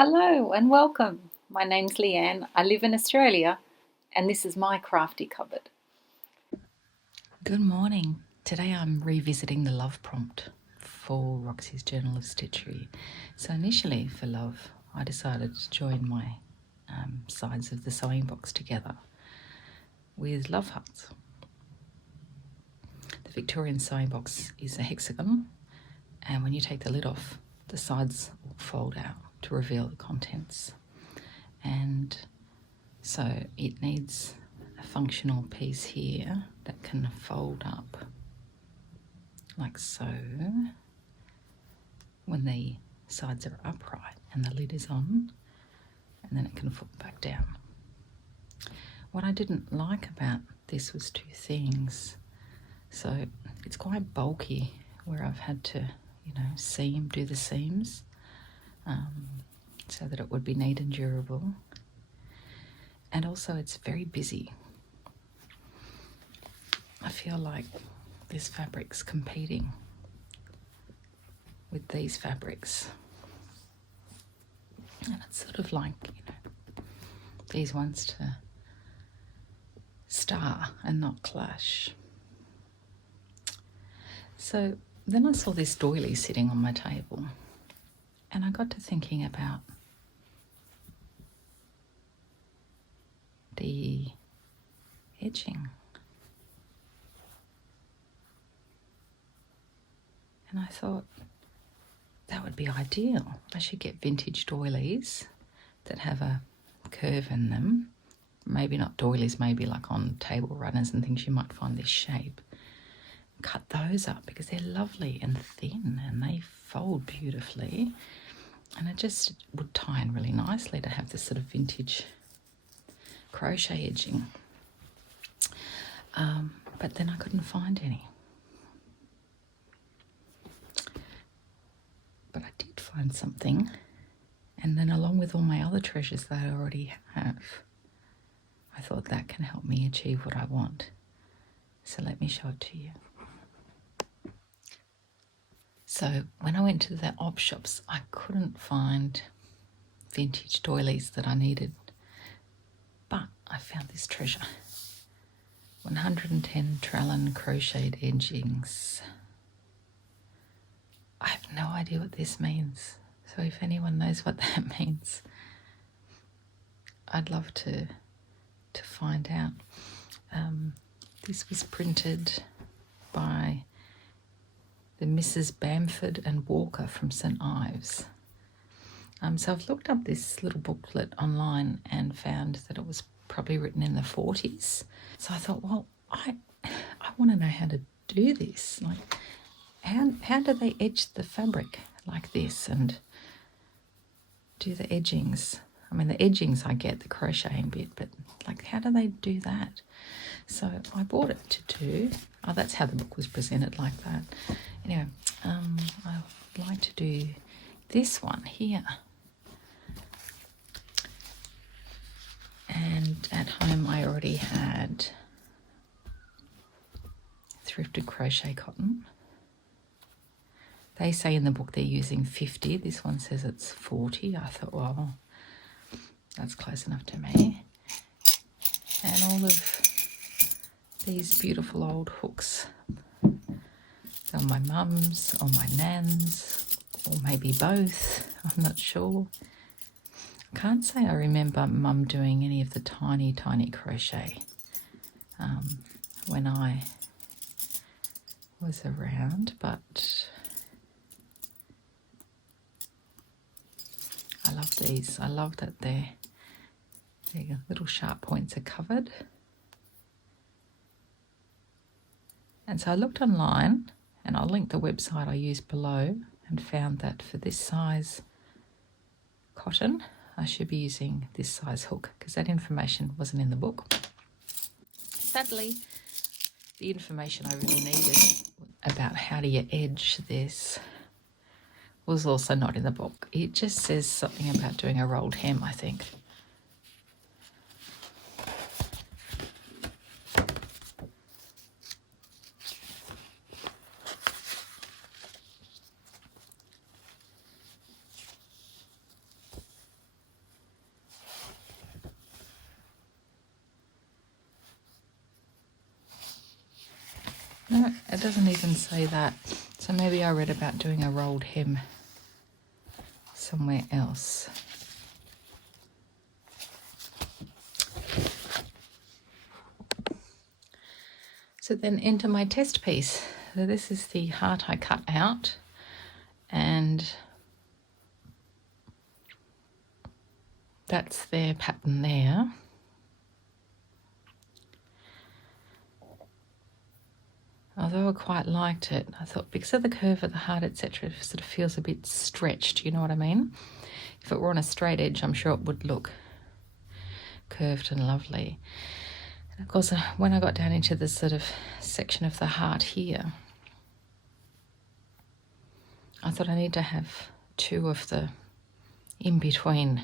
Hello and welcome. My name's Leanne. I live in Australia and this is my crafty cupboard. Good morning. Today I'm revisiting the love prompt for Roxy's Journal of Stitchery. So initially for love, I decided to join my sides of the sewing box together with love hearts. The Victorian Sewing Box is a hexagon, and when you take the lid off, the sides will fold out to reveal the contents. And so it needs a functional piece here that can fold up like so when the sides are upright and the lid is on, and then it can fold back down. What I didn't like about this was two things. So it's quite bulky where I've had to, do the seams so that it would be neat and durable. And also it's very busy. I feel like this fabric's competing with these fabrics. And it's sort of like, these ones to star and not clash. So then I saw this doily sitting on my table and I got to thinking about the edging. And I thought that would be ideal. I should get vintage doilies that have a curve in them. Maybe not doilies, maybe like on table runners and things you might find this shape. Cut those up because they're lovely and thin and they fold beautifully. And it just would tie in really nicely to have this sort of vintage crochet edging. But then I couldn't find any. But I did find something, and then along with all my other treasures that I already have, I thought that can help me achieve what I want. So let me show it to you. So when I went to the op shops, I couldn't find vintage doilies that I needed, but I found this treasure. 110 Trallan crocheted edgings. I have no idea what this means, so if anyone knows what that means, I'd love to find out. This was printed by the Mrs. Bamford and Walker from St. Ives. So I've looked up this little booklet online and found that it was probably written in the 40s. So I thought, well, I want to know how to do this. Like, how do they edge the fabric like this and do the edgings? I mean, the edgings I get, the crocheting bit, but like, how do they do that? So I bought it to do. Oh, that's how the book was presented, like that. Anyway, I would like to do this one here. And at home I already had thrifted crochet cotton. They say in the book they're using 50. This one says it's 40. I thought, well, that's close enough to me. And all of these beautiful old hooks. They're my mum's or my nan's, or maybe both. I'm not sure. I can't say I remember Mum doing any of the tiny, tiny crochet when I was around, but I love these. I love that their little sharp points are covered. And so I looked online, and I'll link the website I used below, and found that for this size cotton, I should be using this size hook because that information wasn't in the book. Sadly, the information I really needed about how do you edge this was also not in the book. It just says something about doing a rolled hem, I think. No, it doesn't even say that. So maybe I read about doing a rolled hem somewhere else. So then into my test piece. So this is the heart I cut out, and that's their pattern there. Although I quite liked it, I thought because of the curve of the heart, etc., it sort of feels a bit stretched, you know what I mean? If it were on a straight edge, I'm sure it would look curved and lovely. And of course, when I got down into this sort of section of the heart here, I thought I need to have two of the in-between,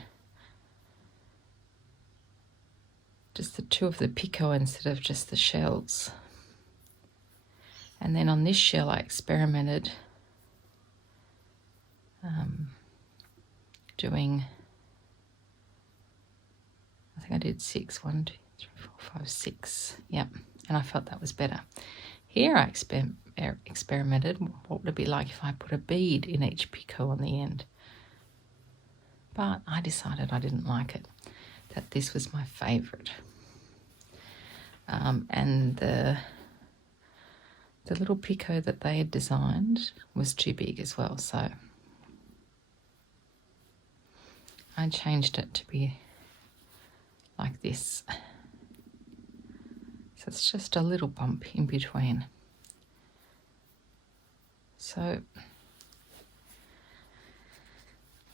just the two of the picot instead of just the shells. And then on this shell I experimented doing, I think I did 6, 1, 2, 3, 4, 5, 6, yep, and I felt that was better. Here I experimented what would it be like if I put a bead in each picot on the end, but I decided I didn't like it, that this was my favourite. And the little picot that they had designed was too big as well, so I changed it to be like this. So it's just a little bump in between. So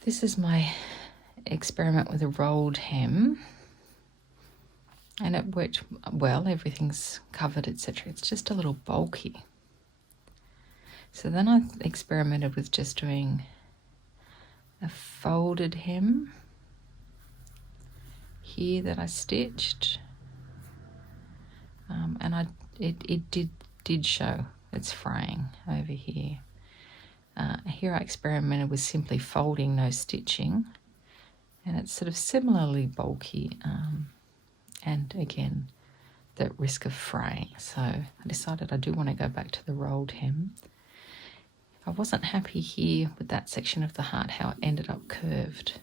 this is my experiment with a rolled hem, and it worked well, everything's covered, etc. It's just a little bulky. So then I experimented with just doing a folded hem here that I stitched, and it did show it's fraying over here. Here I experimented with simply folding, no stitching, and it's sort of similarly bulky, and again the risk of fraying. So I decided I do want to go back to the rolled hem. I wasn't happy here with that section of the heart, how it ended up curved.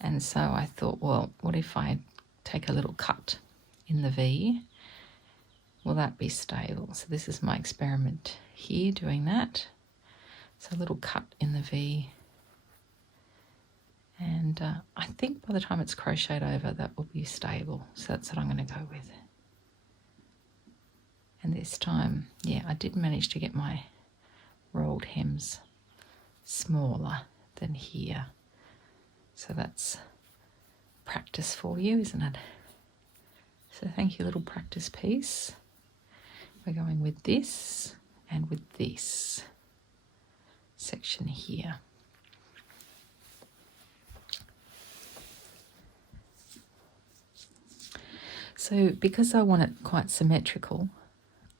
And so I thought, well, what if I take a little cut in the V? Will that be stable? So this is my experiment here, doing that. So a little cut in the V. And I think by the time it's crocheted over, that will be stable. So that's what I'm going to go with. And this time, yeah, I did manage to get my rolled hems smaller than here. So that's practice for you, isn't it? So thank you, little practice piece. We're going with this and with this section here. So because I want it quite symmetrical,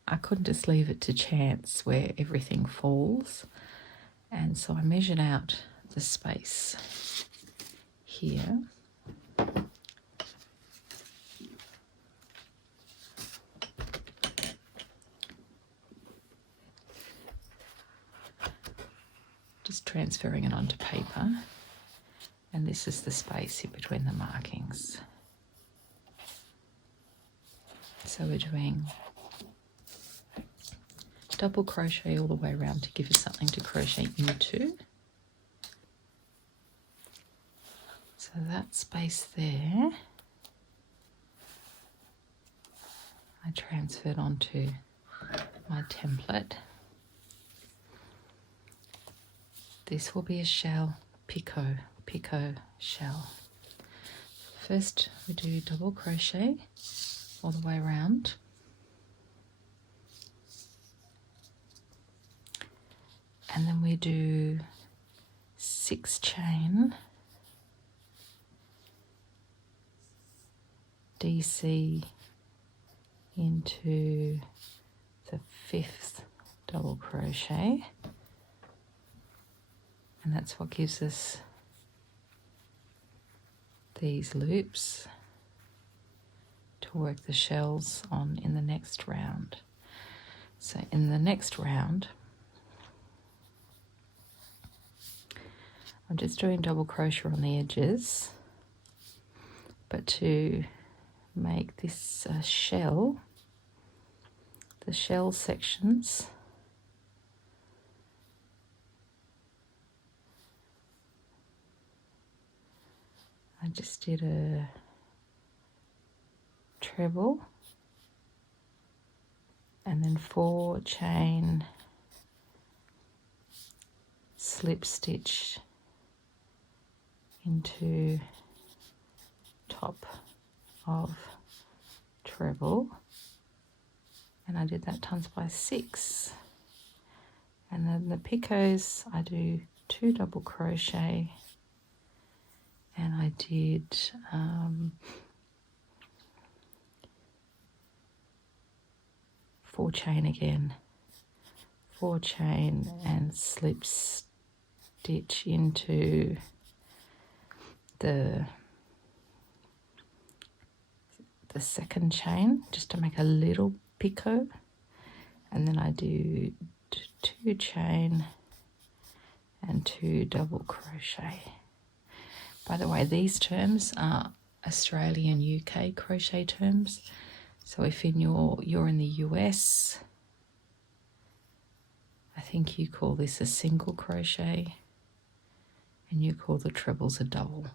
I couldn't just leave it to chance where everything falls. And so I measured out the space here. Just transferring it onto paper. And this is the space in between the markings. So we're doing double crochet all the way around to give us something to crochet into. So that space there, I transferred onto my template. This will be a shell, picot shell. First we do double crochet all the way around. And then we do 6 chain DC into the 5th double crochet, and that's what gives us these loops to work the shells on in the next round. So in the next round, I'm just doing double crochet on the edges, but to make this shell, the shell sections, I just did a treble and then 4 chain slip stitch into top of treble, and I did that times by 6. And then the picots I do 2 double crochet, and I did 4 chain again, 4 chain and slip stitch into the second chain just to make a little picot, and then I do 2 chain and 2 double crochet. By the way, these terms are Australian UK crochet terms, so if you're in the US, I think you call this a single crochet and you call the trebles a double.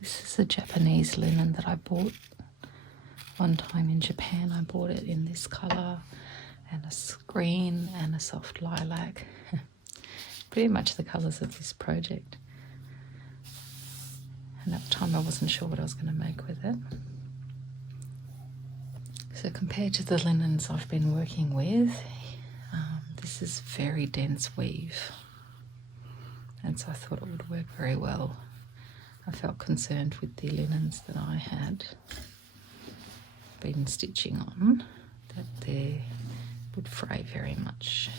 This is a Japanese linen that I bought one time in Japan. I bought it in this colour and a green and a soft lilac. Pretty much the colours of this project. And at the time I wasn't sure what I was going to make with it. So compared to the linens I've been working with, this is very dense weave. And so I thought it would work very well. I felt concerned with the linens that I had been stitching on, that they would fray very much.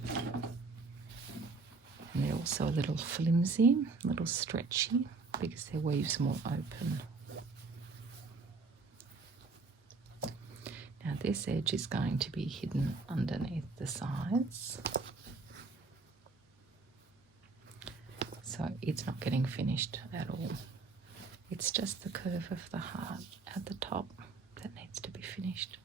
And they're also a little flimsy, a little stretchy, because their weave's more open. Now this edge is going to be hidden underneath the sides. So it's not getting finished at all. It's just the curve of the heart at the top that needs to be finished.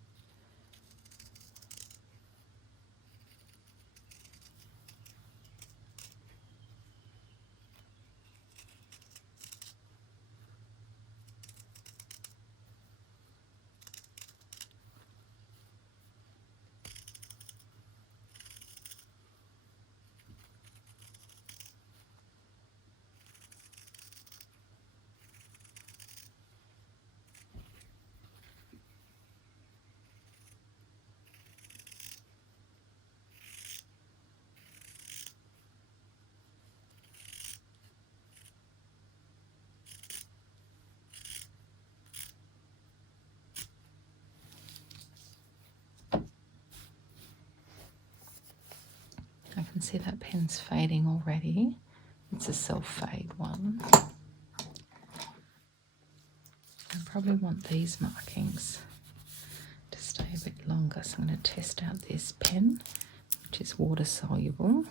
I can see that pen's fading already. It's a self-fade one. I probably want these markings to stay a bit longer, so I'm going to test out this pen, which is water soluble.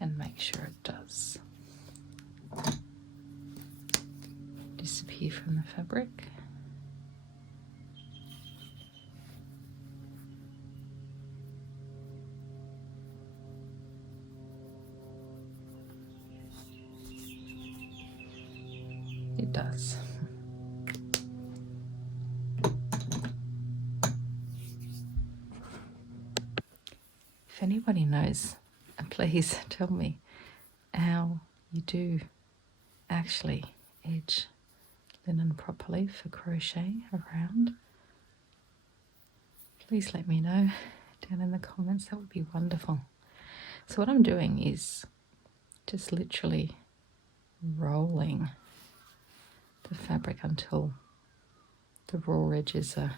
And make sure it does disappear from the fabric. It does. If anybody knows, please tell me how you do actually edge linen properly for crochet around. Please let me know down in the comments. That would be wonderful. So what I'm doing is just literally rolling the fabric until the raw edges are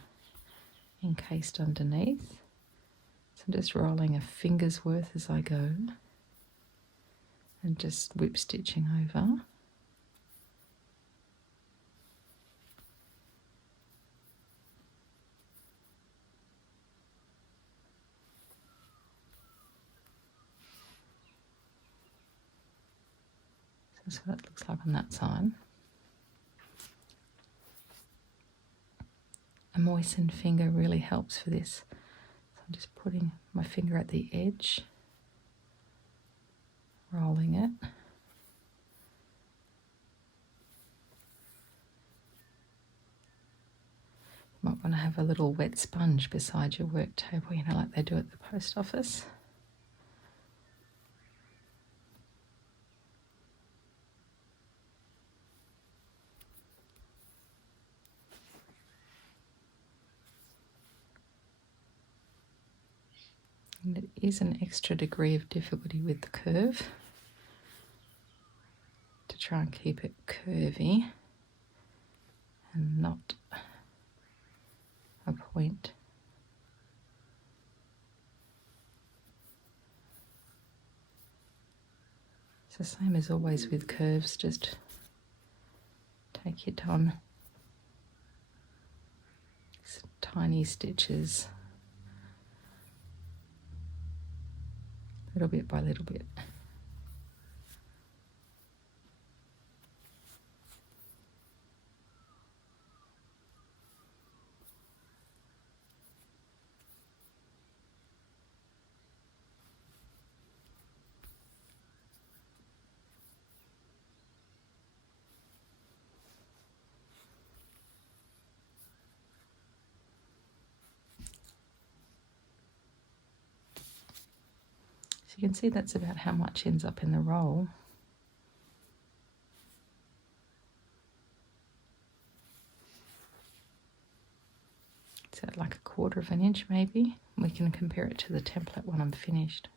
encased underneath. So I'm just rolling a finger's worth as I go and just whip stitching over. So that's what it looks like on that side. A moistened finger really helps for this. So I'm just putting my finger at the edge, rolling it. You might want to have a little wet sponge beside your work table, you know, like they do at the post office. And it is an extra degree of difficulty with the curve to try and keep it curvy and not a point. It's the same as always with curves, just take your time. It's tiny stitches, little bit by little bit. So you can see that's about how much ends up in the roll. So like 1/4 of an inch maybe. We can compare it to the template when I'm finished.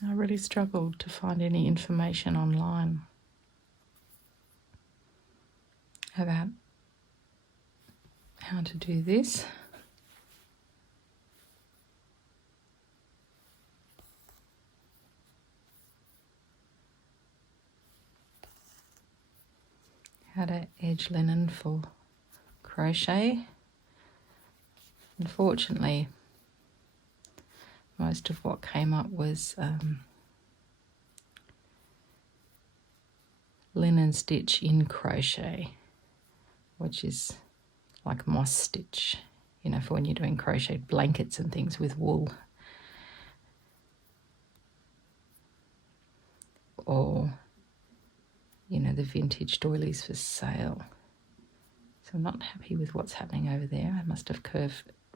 I really struggled to find any information online about how to do this. How to edge linen for crochet. Unfortunately, most of what came up was linen stitch in crochet, which is like moss stitch, you know, for when you're doing crocheted blankets and things with wool. Or, you know, the vintage doilies for sale. So I'm not happy with what's happening over there. I must have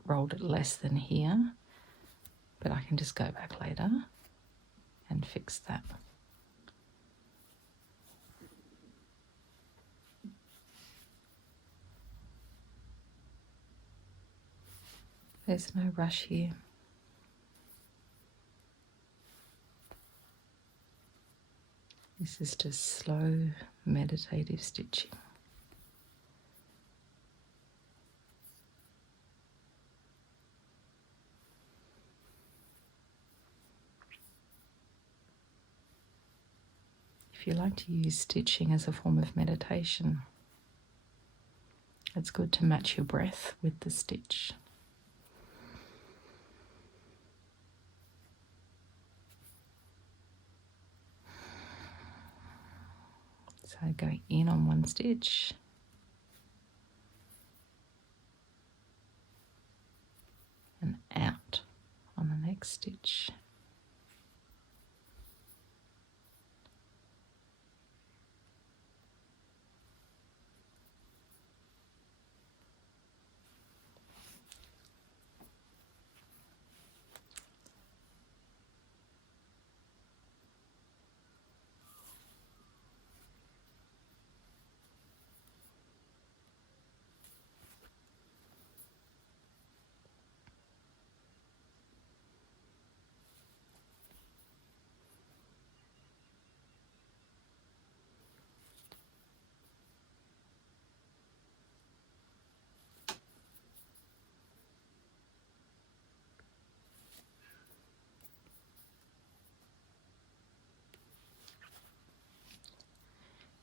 rolled it less than here, but I can just go back later and fix that. There's no rush here. This is just slow, meditative stitching. If you like to use stitching as a form of meditation, it's good to match your breath with the stitch. So go in on one stitch, and out on the next stitch.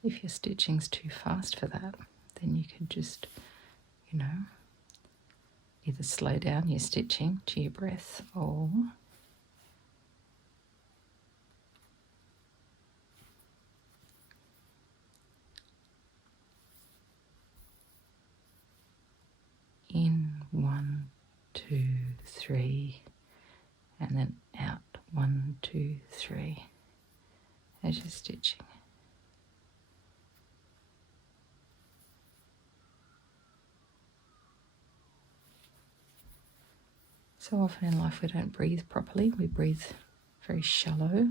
If your stitching's too fast for that, then you can just, you know, either slow down your stitching to your breath, or in 1, 2, 3, and then out 1, 2, 3 as you're stitching. So often in life we don't breathe properly, we breathe very shallow.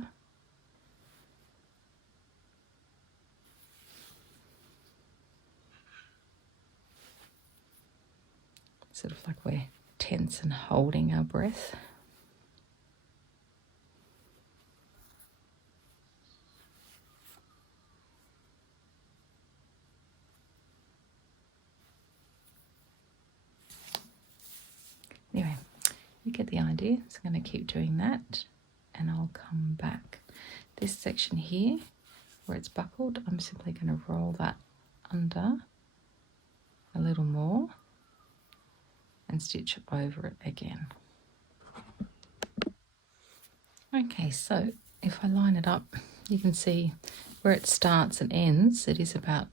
Sort of like we're tense and holding our breath. Anyway, you get the idea. So I'm going to keep doing that, and I'll come back. This section here, where it's buckled, I'm simply going to roll that under a little more and stitch over it again. Okay, so if I line it up, you can see where it starts and ends, it is about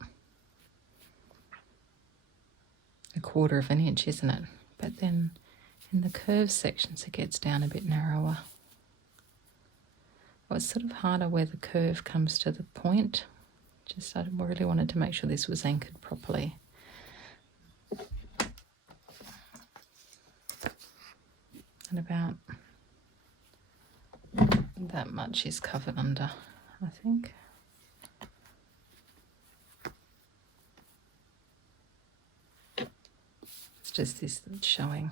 1/4 of an inch, isn't it? But then in the curved sections it gets down a bit narrower. Well, it's sort of harder where the curve comes to the point. Just I really wanted to make sure this was anchored properly. And about that much is covered under, I think. It's just this that's showing.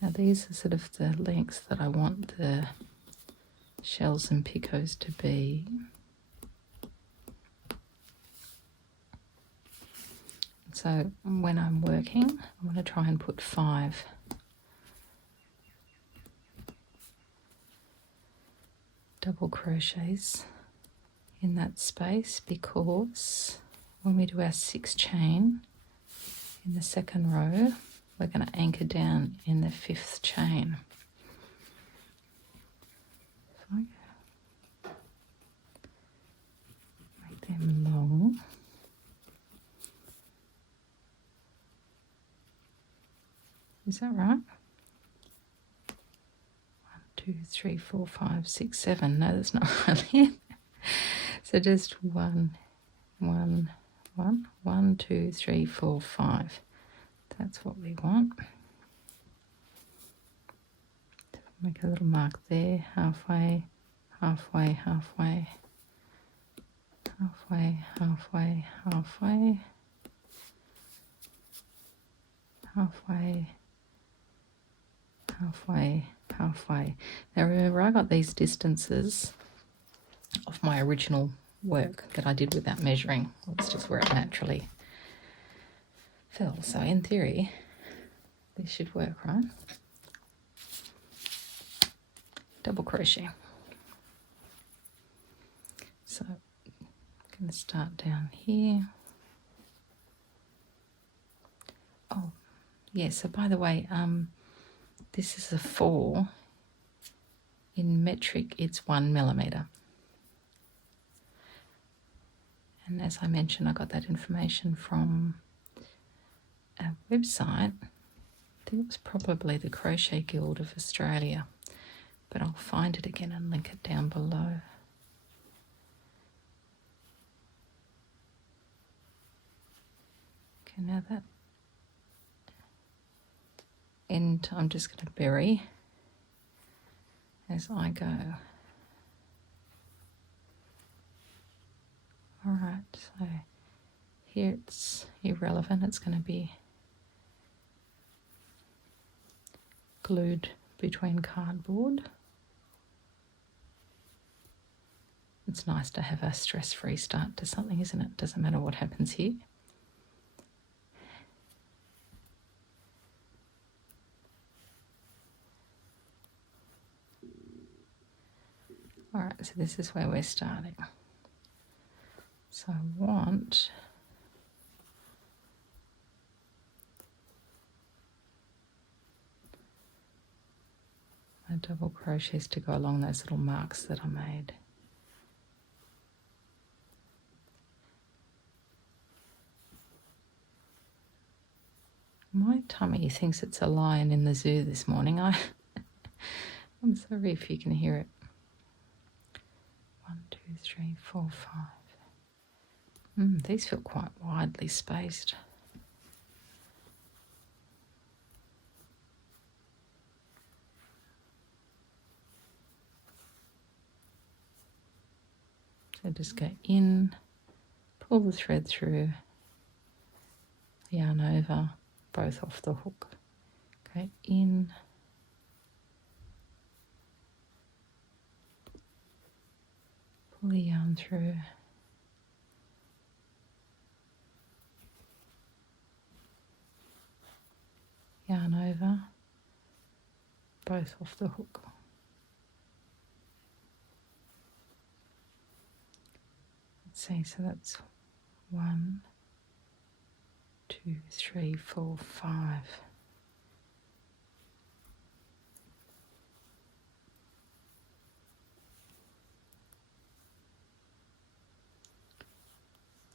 Now these are sort of the lengths that I want the shells and picots to be. So when I'm working, I'm going to try and put 5 double crochets in that space, because when we do our 6th chain in the 2nd row, we're going to anchor down in the 5th chain. So make them long. Is that right? 1, 2, 3, 4, 5, 6, 7. No, that's not right. So just 1, 1, 1, 1, 2, 3, 4, 5. That's what we want. Make a little mark there, halfway, halfway, halfway, halfway, halfway, halfway, halfway, halfway, halfway. Now remember, I got these distances of my original work that I did without measuring. It's just where it naturally fell. So in theory, this should work, right? Double crochet. So I'm going to start down here. Oh, yeah, so by the way, this is a 4. In metric, it's 1 millimeter. And as I mentioned, I got that information from a website. I think it was probably the Crochet Guild of Australia, but I'll find it again and link it down below. Okay, now that end I'm just going to bury as I go. Alright, so here it's irrelevant, it's going to be glued between cardboard. It's nice to have a stress-free start to something, isn't it? Doesn't matter what happens here. Alright, so this is where we're starting. So I want my double crochets to go along those little marks that I made. My tummy thinks it's a lion in the zoo this morning. I'm sorry if you can hear it. 1, 2, 3, 4, 5. These feel quite widely spaced. So just go in, pull the thread through, yarn over, both off the hook. Go in, pull the yarn through, yarn over, both off the hook. Let's see, so that's 1, 2, 3, 4, 5.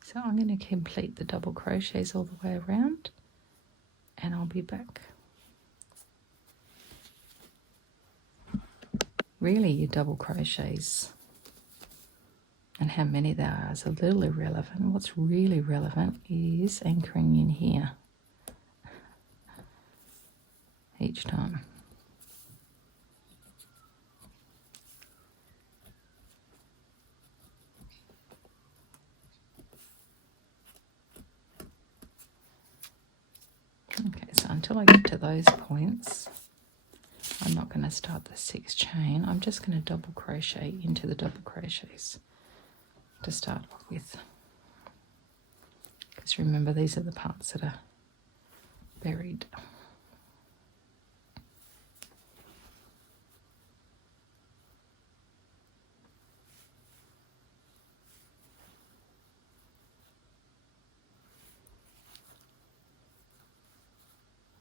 So I'm going to complete the double crochets all the way around, and I'll be back. Really, your double crochets and how many there are is a little irrelevant. What's really relevant is anchoring in here each time. Okay, so until I get to those points, I'm not going to start the 6th chain. I'm just going to double crochet into the double crochets to start off with. Because remember, these are the parts that are buried.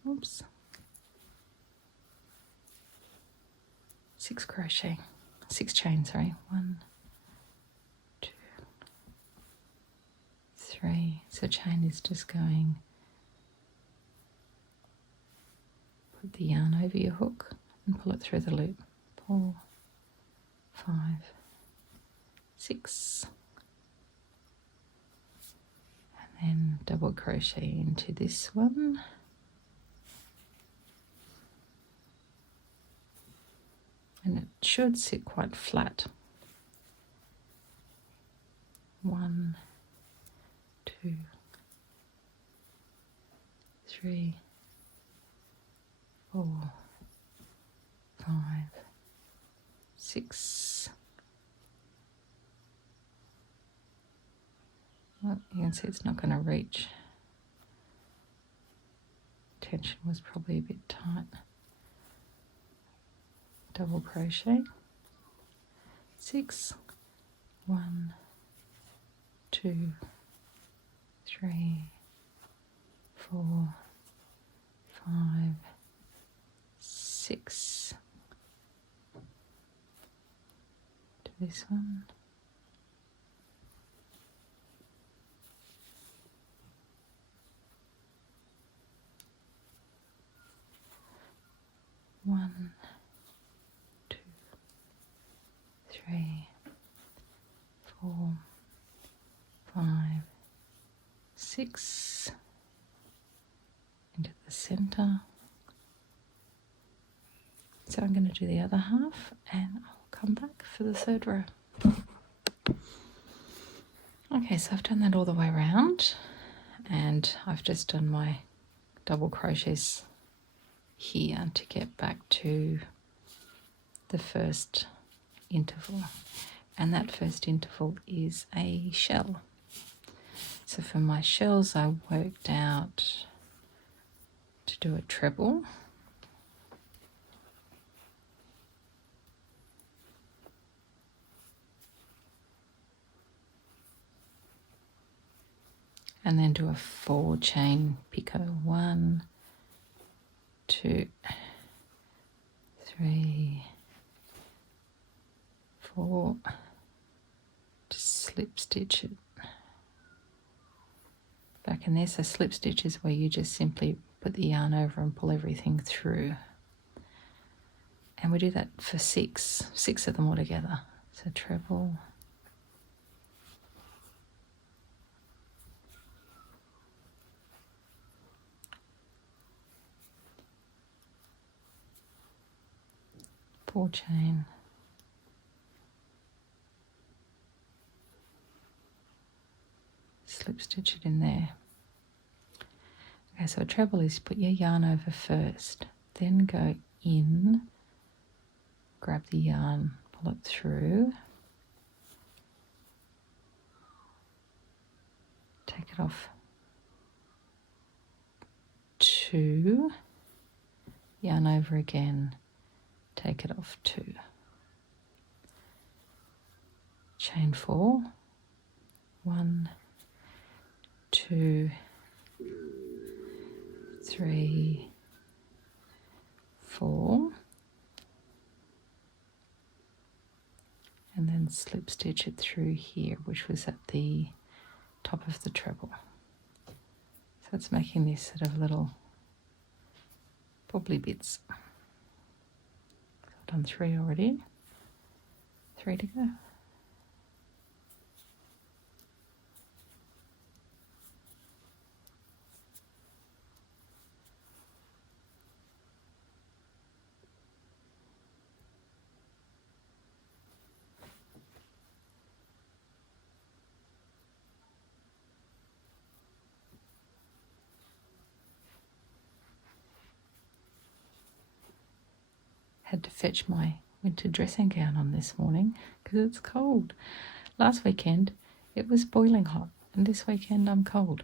Oops. 6 crochet, 6 chains, sorry. 1, 2, 3. So chain is just going, put the yarn over your hook and pull it through the loop. 4, 5, 6. And then double crochet into this one. And it should sit quite flat. 1, 2, 3, 4, 5, 6. Well, you can see it's not going to reach. Tension was probably a bit tight. Double crochet, 6, 1, 2, 3, 4, 5, 6. Do this one. One, 2, 3, 4, 5, 6 into the center. So I'm going to do the other half and I'll come back for the 3rd row. Okay, so I've done that all the way around and I've just done my double crochets here to get back to the first interval, and that first interval is a shell. So for my shells I worked out to do a treble, and then do a 4 chain picot. 1, 2, 3, 4. Just slip stitch it back in there. So slip stitch is where you just simply put the yarn over and pull everything through. And we do that for 6 of them all together. So treble, four chain, slip stitch it in there. Okay, so a treble is put your yarn over first, then go in, grab the yarn, pull it through, take it off 2, yarn over again, take it off 2, chain 4, 1, 2, 3, 4, and then slip stitch it through here, which was at the top of the treble. So it's making these sort of little bobbly bits. So I've done 3 already, 3 to go. had to fetch my winter dressing gown on this morning because it's cold. Last weekend it was boiling hot, and this weekend I'm cold.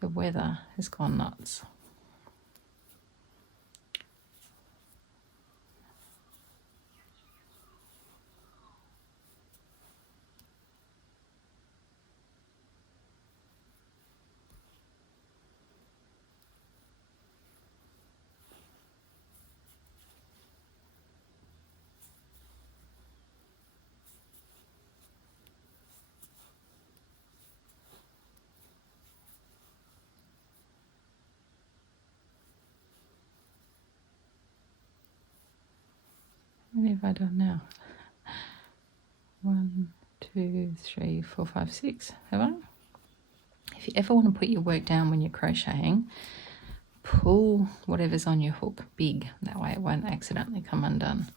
The weather has gone nuts. How many have I done now? 1, 2, 3, 4, 5, 6. Have I? If you ever want to put your work down when you're crocheting, pull whatever's on your hook big. That way it won't accidentally come undone.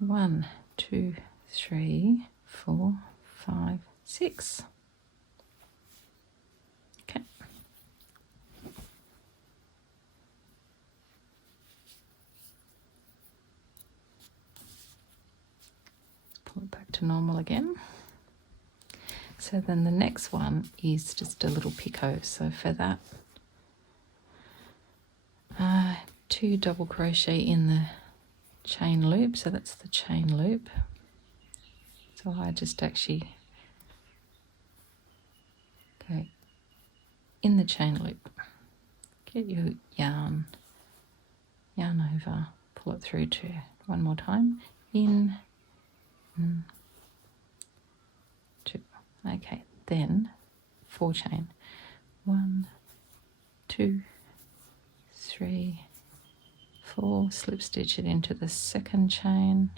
1, 2, 3, 4, 5, 6. Okay. Pull it back to normal again. So then the next one is just a little picot. So for that, 2 double crochet in the chain loop. So that's the chain loop. So I just actually go in the chain loop, get your yarn over, pull it through to one more time, in, 2. Okay, then 4 chain, 1, 2, 3, 4, slip stitch it into the second chain,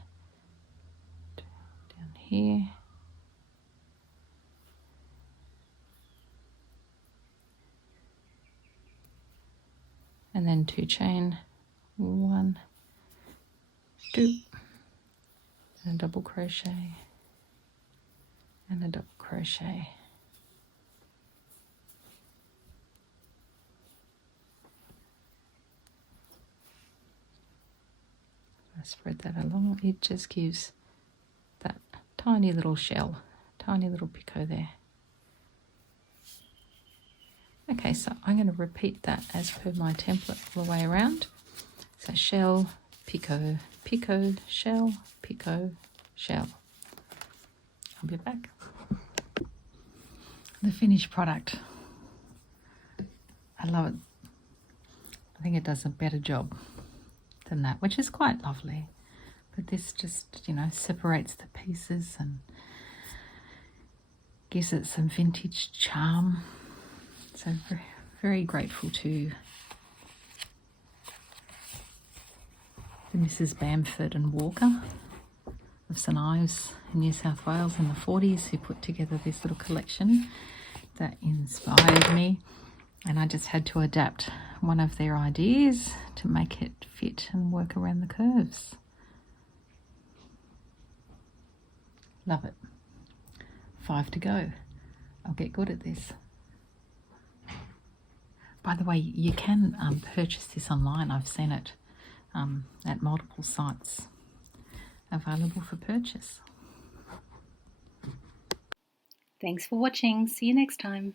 down here, and then 2 chain, 1, 2, and a double crochet, and a double crochet. I spread that along. It just gives that tiny little shell, tiny little picot there. Okay, so I'm going to repeat that as per my template all the way around. So shell, picot, picot, shell, picot, shell. I'll be back. The finished product. I love it. I think it does a better job than that, which is quite lovely. But this just, separates the pieces and gives it some vintage charm. So very, very grateful to the Mrs. Bamford and Walker of St Ives in New South Wales in the 40s, who put together this little collection that inspired me, and I just had to adapt one of their ideas to make it fit and work around the curves. Love it. 5 to go. I'll get good at this. By the way, you can purchase this online. I've seen it at multiple sites available for purchase. Thanks for watching. See you next time.